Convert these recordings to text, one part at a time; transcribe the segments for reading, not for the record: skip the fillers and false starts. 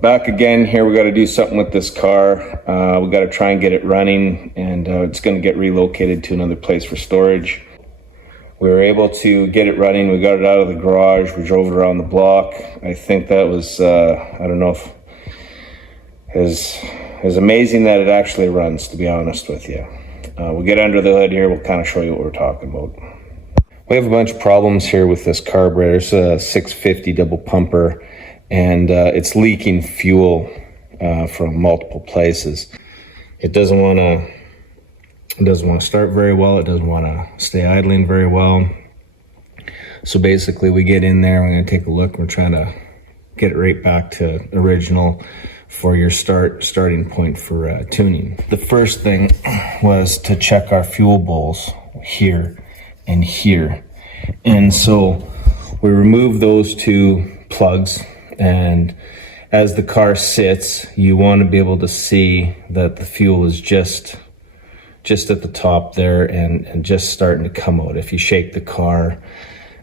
Back again here. We got to do something with this car. We got to try and get it running, and it's going to get relocated to another place for storage. We were able to get it running. We got it out of the garage. We drove it around the block. I think that was, I don't know if is amazing that it actually runs, to be honest with you. We'll get under the hood here. We'll kind of show you what we're talking about. We have a bunch of problems here with this carburetor. It's a 650 double pumper, and it's leaking fuel from multiple places. It doesn't want to start very well. It doesn't want to stay idling very well. So basically we get in there, we're going to take a look. We're trying to get it right back to original for your starting point for tuning. The first thing was to check our fuel bowls here and here. And so we remove those two plugs, and as the car sits, you want to be able to see that the fuel is just at the top there and just starting to come out. If you shake the car,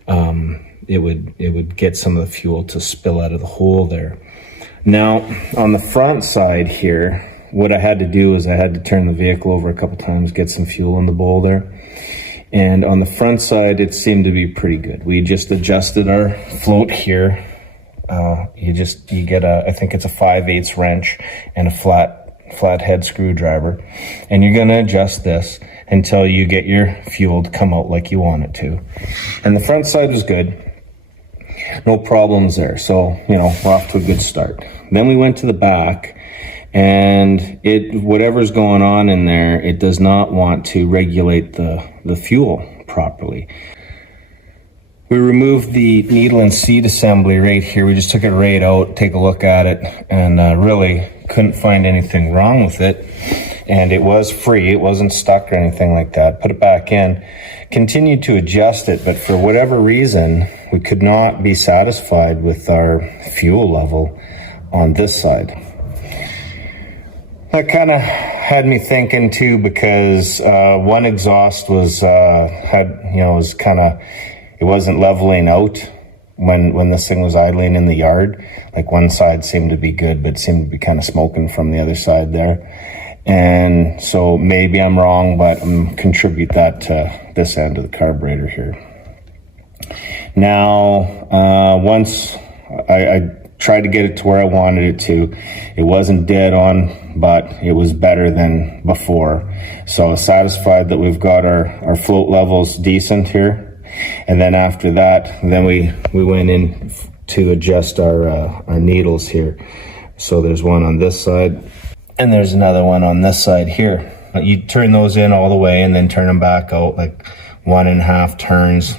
it would get some of the fuel to spill out of the hole there. Now, on the front side here, what I had to do is I had to turn the vehicle over a couple times, get some fuel in the bowl there. And on the front side, it seemed to be pretty good. We just adjusted our float here. You get I think it's a 5/8 wrench and a flathead screwdriver. And you're gonna adjust this until you get your fuel to come out like you want it to. And the front side was good. No problems there. So, we're off to a good start. Then we went to the back, and whatever's going on in there, it does not want to regulate the fuel properly. We removed the needle and seat assembly right here. We just took it right out, take a look at it, and really couldn't find anything wrong with it. And it was free. It wasn't stuck or anything like that. Put it back in, continued to adjust it, but for whatever reason, we could not be satisfied with our fuel level on this side. That kind of had me thinking too, because one exhaust was it wasn't leveling out when this thing was idling in the yard. Like one side seemed to be good, but seemed to be kind of smoking from the other side there. And so maybe I'm wrong, but I'm contribute that to this end of the carburetor here. Now, once I tried to get it to where I wanted it to, it wasn't dead on, but it was better than before. So I was satisfied that we've got our float levels decent here. And then after that, then we went in to adjust our needles here. So there's one on this side, and there's another one on this side here. You turn those in all the way and then turn them back out like 1.5 turns.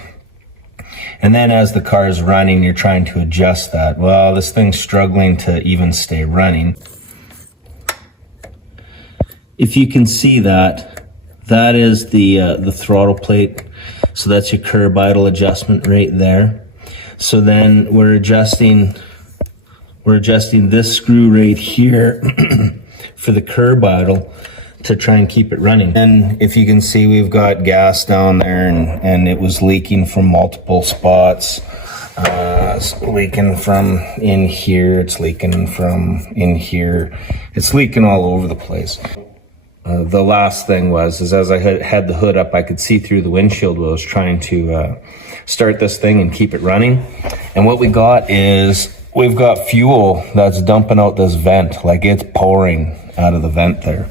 And then as the car is running, you're trying to adjust that. Well, this thing's struggling to even stay running. If you can see that is the throttle plate. So that's your curb idle adjustment right there. So then we're adjusting this screw right here for the curb idle to try and keep it running. And if you can see, we've got gas down there, and it was leaking from multiple spots. It's leaking from in here, it's leaking from in here. It's leaking all over the place. The last thing is as I had the hood up, I could see through the windshield while I was trying to start this thing and keep it running. And what we got is we've got fuel that's dumping out this vent, like it's pouring out of the vent there.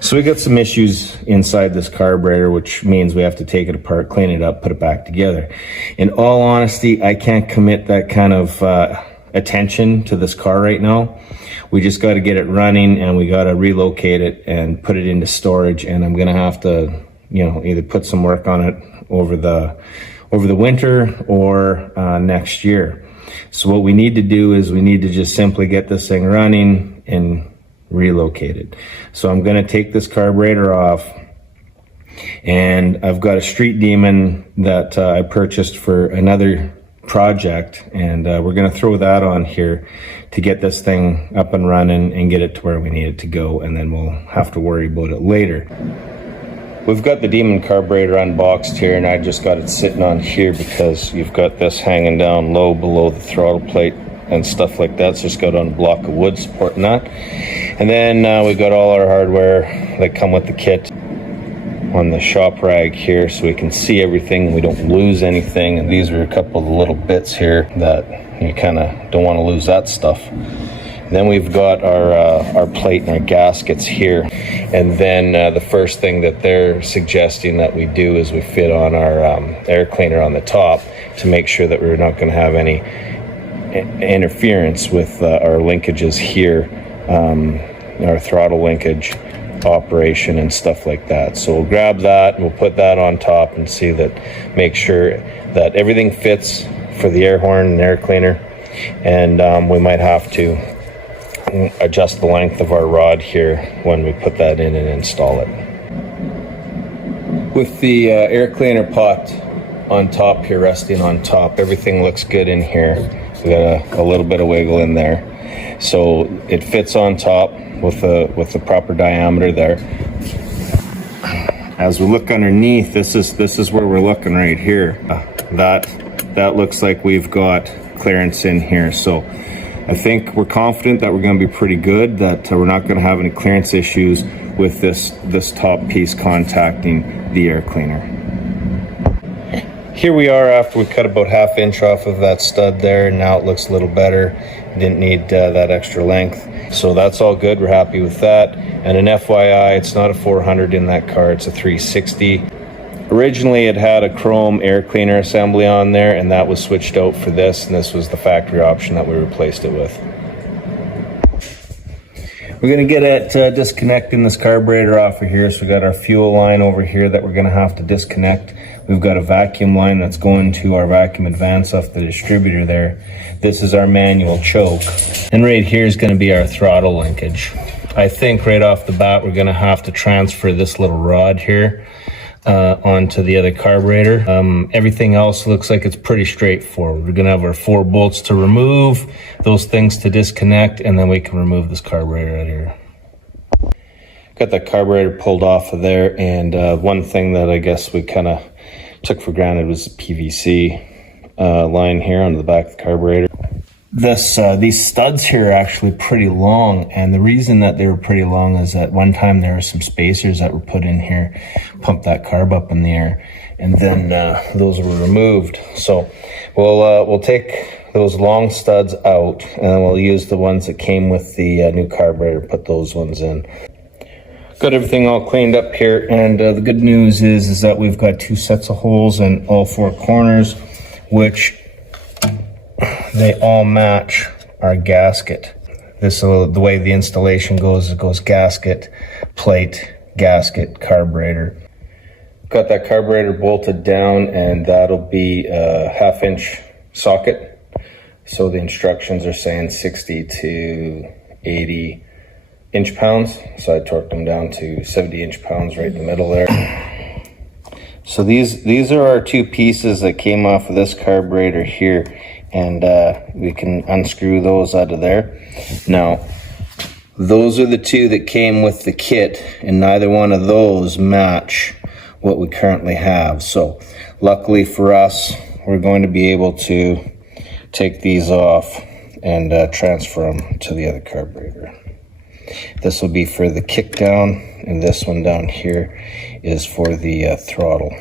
So we got some issues inside this carburetor, which means we have to take it apart, clean it up, put it back together. In all honesty, I can't commit that kind of attention to this car right now. We just got to get it running, and we got to relocate it and put it into storage. And I'm going to have to, either put some work on it over the winter or next year. So what we need to do is we need to just simply get this thing running and relocate it. So I'm going to take this carburetor off, and I've got a Street Demon that I purchased for another project, and we're going to throw that on here to get this thing up and running and get it to where we need it to go, and then we'll have to worry about it later. We've got the Demon carburetor unboxed here, and I just got it sitting on here because you've got this hanging down low below the throttle plate. and stuff like that. So it's got on a block of wood supporting that. And then we've got all our hardware that come with the kit on the shop rag here, so we can see everything, we don't lose anything. And these are a couple of the little bits here that you kind of don't want to lose that stuff. Then we've got our plate and our gaskets here. And then the first thing that they're suggesting that we do is we fit on our air cleaner on the top to make sure that we're not going to have any interference with our linkages here, our throttle linkage operation and stuff like that. So we'll grab that and we'll put that on top and see that, make sure that everything fits for the air horn and air cleaner. And we might have to adjust the length of our rod here when we put that in and install it. With the air cleaner pot on top here, resting on top, everything looks good in here. We got a little bit of wiggle in there, so it fits on top with the proper diameter there. As we look underneath, this is where we're looking right here. That looks like we've got clearance in here, so I think we're confident that we're going to be pretty good, that we're not going to have any clearance issues with this top piece contacting the air cleaner. Here we are after we cut about 1/2 inch off of that stud there, and now it looks a little better. Didn't need that extra length, so that's all good. We're happy with that. And an FYI, it's not a 400 in that car, it's a 360. Originally it had a chrome air cleaner assembly on there, and that was switched out for this, and this was the factory option that we replaced it with. We're going to get at disconnecting this carburetor off of here. So we got our fuel line over here that we're going to have to disconnect. We've got a vacuum line that's going to our vacuum advance off the distributor there. This is our manual choke. And right here is going to be our throttle linkage. I think right off the bat we're going to have to transfer this little rod here onto the other carburetor. Everything else looks like it's pretty straightforward. We're gonna have our 4 bolts to remove, those things to disconnect, and then we can remove this carburetor out here. Got that carburetor pulled off of there, and one thing that I guess we kind of took for granted was the PVC line here on the back of the carburetor. These studs here are actually pretty long, and the reason that they were pretty long is that one time there were some spacers that were put in here, pumped that carb up in the air, and then those were removed. So we'll take those long studs out, and then we'll use the ones that came with the new carburetor, put those ones in. Got everything all cleaned up here, and the good news is that we've got 2 sets of holes in all 4 corners, which they all match our gasket. This is the way the installation goes. It goes gasket, plate, gasket, carburetor. Got that carburetor bolted down, and that'll be a 1/2 inch socket. So the instructions are saying 60 to 80 inch-pounds. So I torqued them down to 70 inch-pounds right in the middle there. So these are our 2 pieces that came off of this carburetor here. And we can unscrew those out of there. Now, those are the 2 that came with the kit, and neither one of those match what we currently have. So luckily for us, we're going to be able to take these off and transfer them to the other carburetor. This will be for the kick down, and this one down here is for the throttle.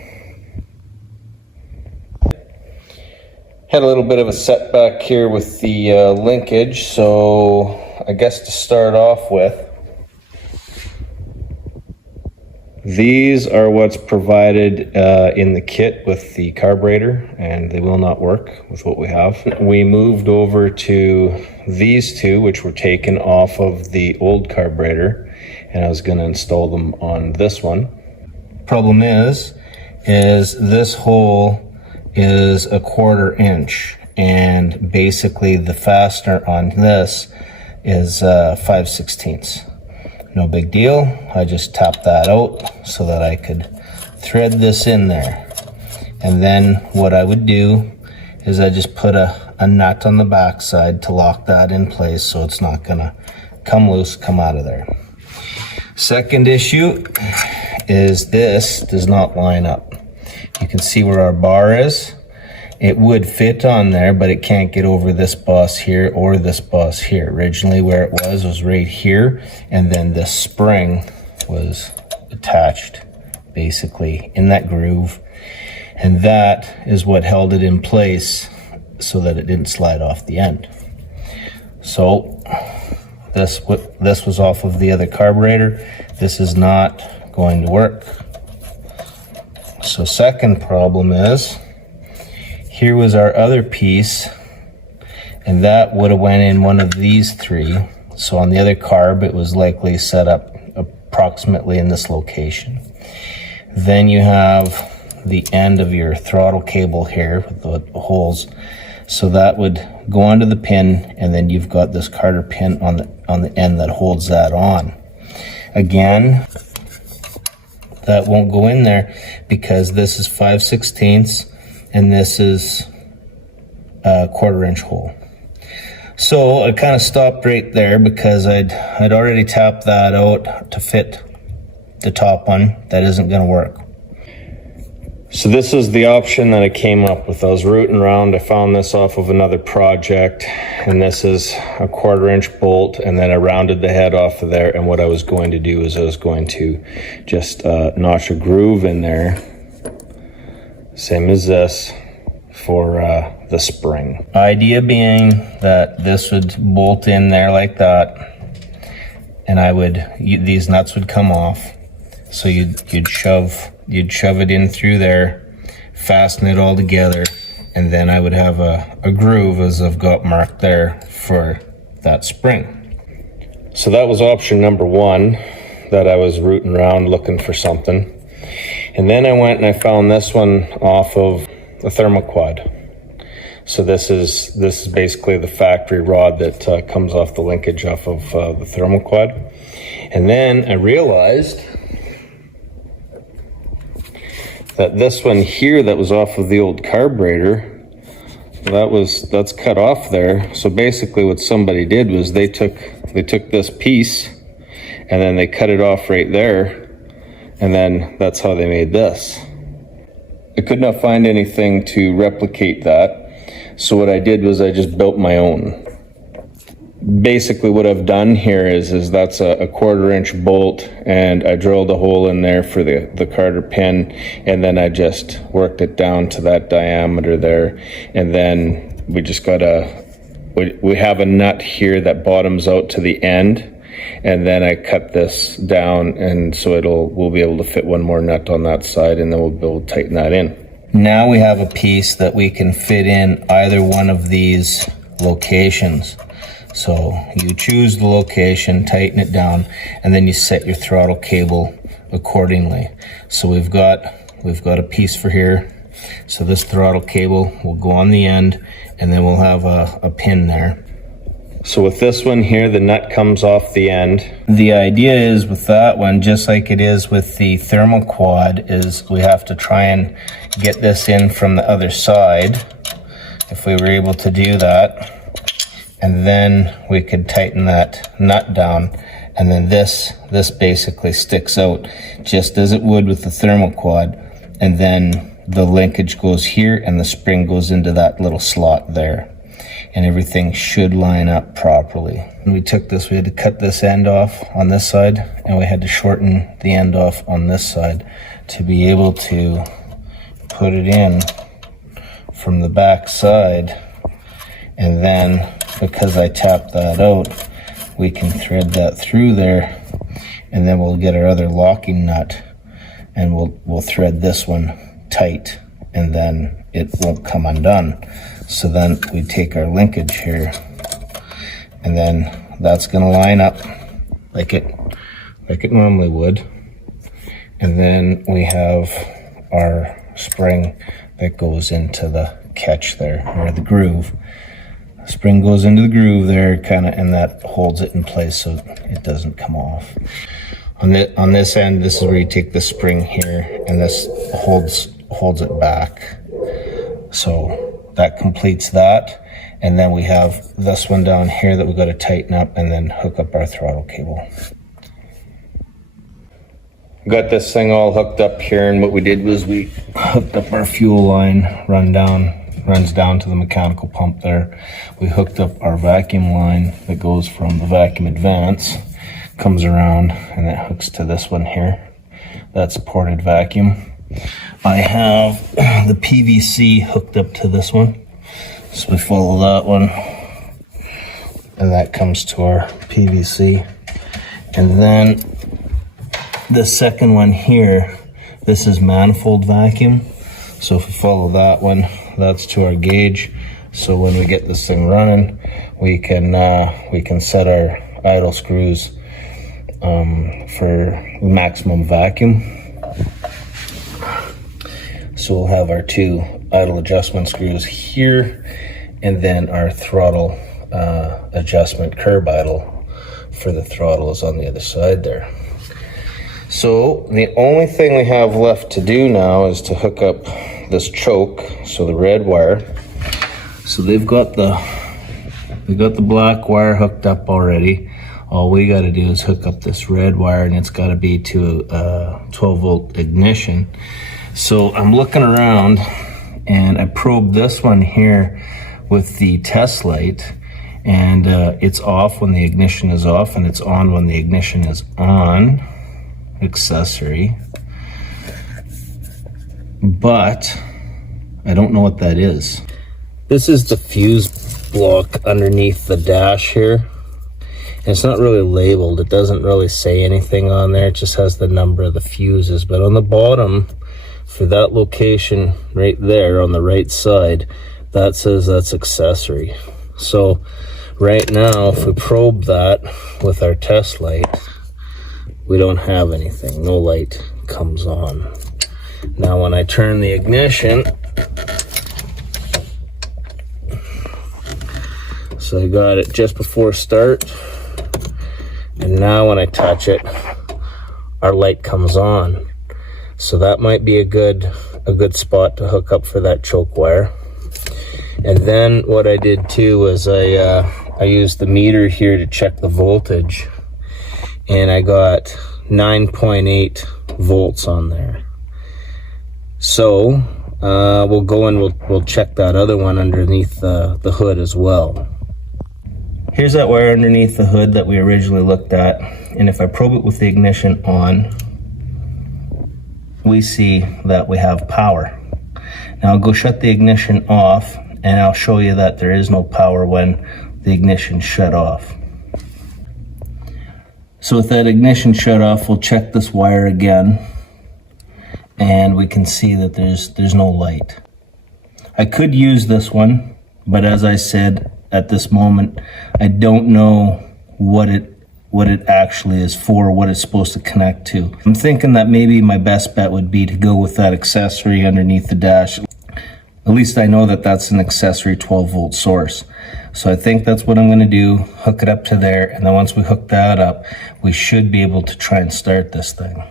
Had a little bit of a setback here with the linkage, so I guess to start off with, these are what's provided in the kit with the carburetor, and they will not work with what we have. We moved over to these 2, which were taken off of the old carburetor, and I was going to install them on this one. Problem is this hole is a 1/4 inch, and basically the fastener on this is 5/16. No big deal. I just tapped that out so that I could thread this in there, and then what I would do is I just put a nut on the back side to lock that in place so it's not gonna come loose, come out of there. Second issue is this does not line up. You can see where our bar is, it would fit on there, but it can't get over this boss here or this boss here. Originally where it was right here, and then this spring was attached basically in that groove, and that is what held it in place so that it didn't slide off the end. So this was off of the other carburetor. This is not going to work. So second problem is, here was our other piece, and that would have went in one of these three. So on the other carb, it was likely set up approximately in this location. Then you have the end of your throttle cable here with the holes. So that would go onto the pin, and then you've got this Carter pin on the end that holds that on. Again, that won't go in there because this is 5/16 and this is a 1/4 inch hole. So I kind of stopped right there because I'd already tapped that out to fit the top one. That isn't going to work. So this is the option that I came up with. I was rooting around, I found this off of another project, and this is a 1/4 inch bolt, and then I rounded the head off of there, and what I was going to do is I was going to just notch a groove in there, same as this, for the spring. Idea being that this would bolt in there like that, and these nuts would come off, so you'd shove it in through there, fasten it all together, and then I would have a groove, as I've got marked there, for that spring. So that was option number one, that I was rooting around looking for something. And then I went and I found this one off of a thermoquad. So this is basically the factory rod that comes off the linkage off of the thermoquad. And then I realized that this one here that was off of the old carburetor, that's cut off there. So basically what somebody did was they took this piece and then they cut it off right there, and then that's how they made this. I could not find anything to replicate that, so what I did was I just built my own. Basically what I've done here is that's a 1/4 inch bolt, and I drilled a hole in there for the Carter pin, and then I just worked it down to that diameter there, and then we just got we have a nut here that bottoms out to the end, and then I cut this down, and so we'll be able to fit one more nut on that side, and then we'll be able to tighten that in. Now we have a piece that we can fit in either one of these locations. So you choose the location, tighten it down, and then you set your throttle cable accordingly. So we've got a piece for here. So this throttle cable will go on the end, and then we'll have a pin there. So with this one here, the nut comes off the end. The idea is with that one, just like it is with the thermoquad, is we have to try and get this in from the other side. If we were able to do that, and then we could tighten that nut down, and then this basically sticks out just as it would with the thermoquad, and then the linkage goes here and the spring goes into that little slot there, and everything should line up properly. When we took this, we had to cut this end off on this side, and we had to shorten the end off on this side to be able to put it in from the back side. And then because I tapped that out, we can thread that through there, and then we'll get our other locking nut, and we'll thread this one tight, and then it won't come undone. So then we take our linkage here, and then that's going to line up like it normally would. And then we have our spring that goes into the catch there, or the groove. Spring goes into the groove there, and that holds it in place so it doesn't come off. On this end, this is where you take the spring here, and this holds it back. So that completes that, and then we have this one down here that we've got to tighten up and then hook up our throttle cable. Got this thing all hooked up here, and what we did was we hooked up our fuel line, run down runs down to the mechanical pump there. We hooked up our vacuum line that goes from the vacuum advance, comes around, and it hooks to this one here. That's ported vacuum. I have the PVC hooked up to this one. So we follow that one, and that comes to our PVC. And then the second one here, this is manifold vacuum. So if we follow that one, that's to our gauge. So when we get this thing running, we can set our idle screws for maximum vacuum. So we'll have our two idle adjustment screws here, and then our throttle adjustment curb idle for the throttle is on the other side there. So the only thing we have left to do now is to hook up this choke, so the red wire. So they've got the black wire hooked up already. All we got to do is hook up this red wire, and it's got to be to a 12-volt ignition. So I'm looking around, and I probed this one here with the test light, and it's off when the ignition is off, and it's on when the ignition is on. Accessory. But I don't know what that is. This is the fuse block underneath the dash here. And it's not really labeled. It doesn't really say anything on there. It just has the number of the fuses. But on the bottom, for that location right there on the right side, that says that's accessory. So right now, if we probe that with our test light, we don't have anything. No light comes on. Now when I turn the ignition, so I got it just before start, and now when I touch it, our light comes on. So that might be a good spot to hook up for that choke wire. And then what I did too was I used the meter here to check the voltage, and I got 9.8 volts on there. So we'll go and we'll check that other one underneath the hood as well. Here's that wire underneath the hood that we originally looked at, and if I probe it with the ignition on, we see that we have power. Now I'll go shut the ignition off, and I'll show you that there is no power when the ignition shut off. So with that ignition shut off, we'll check this wire again, and we can see that there's no light. I could use this one, but as I said, at this moment, I don't know what it actually is for, what it's supposed to connect to. I'm thinking that maybe my best bet would be to go with that accessory underneath the dash. At least I know that that's an accessory 12-volt source. So I think that's what I'm going to do, hook it up to there, and then once we hook that up, we should be able to try and start this thing.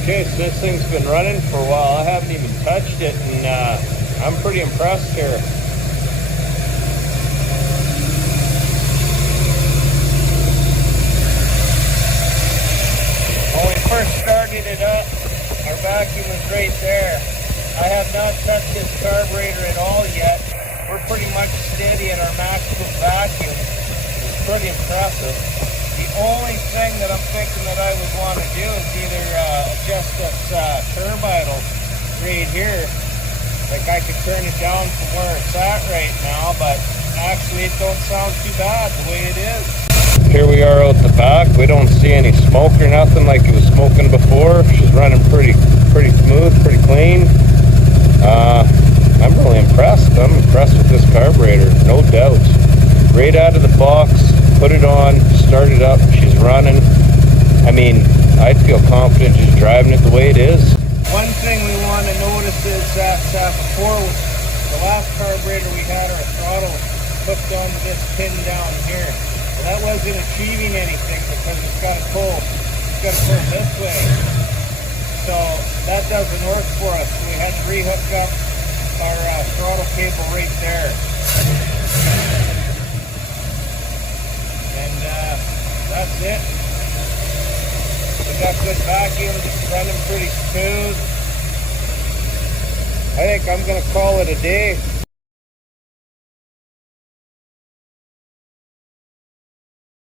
Okay, so this thing's been running for a while. I haven't even touched it, and I'm pretty impressed here. When we first started it up, our vacuum was right there. I have not touched this carburetor at all yet. We're pretty much steady at our maximum vacuum. It's pretty impressive. The only thing that I'm thinking that I would want to do is either adjust this curb idle right here. Like I could turn it down from where it's at right now, but actually it don't sound too bad the way it is. Here we are out the back. We don't see any smoke or nothing like it was smoking before. She's running pretty smooth, pretty clean. I'm really impressed. I'm impressed with this carburetor, no doubt. Right out of the box, put it on, start it up, she's running. I mean, I'd feel confident just driving it the way it is. One thing we want to notice is that before the last carburetor we had, our throttle hooked onto this pin down here. That wasn't achieving anything because it's got to pull this way. So that doesn't work for us. We had to rehook up our throttle cable right there. That's it. We got good vacuum, just running pretty smooth. I think I'm gonna call it a day.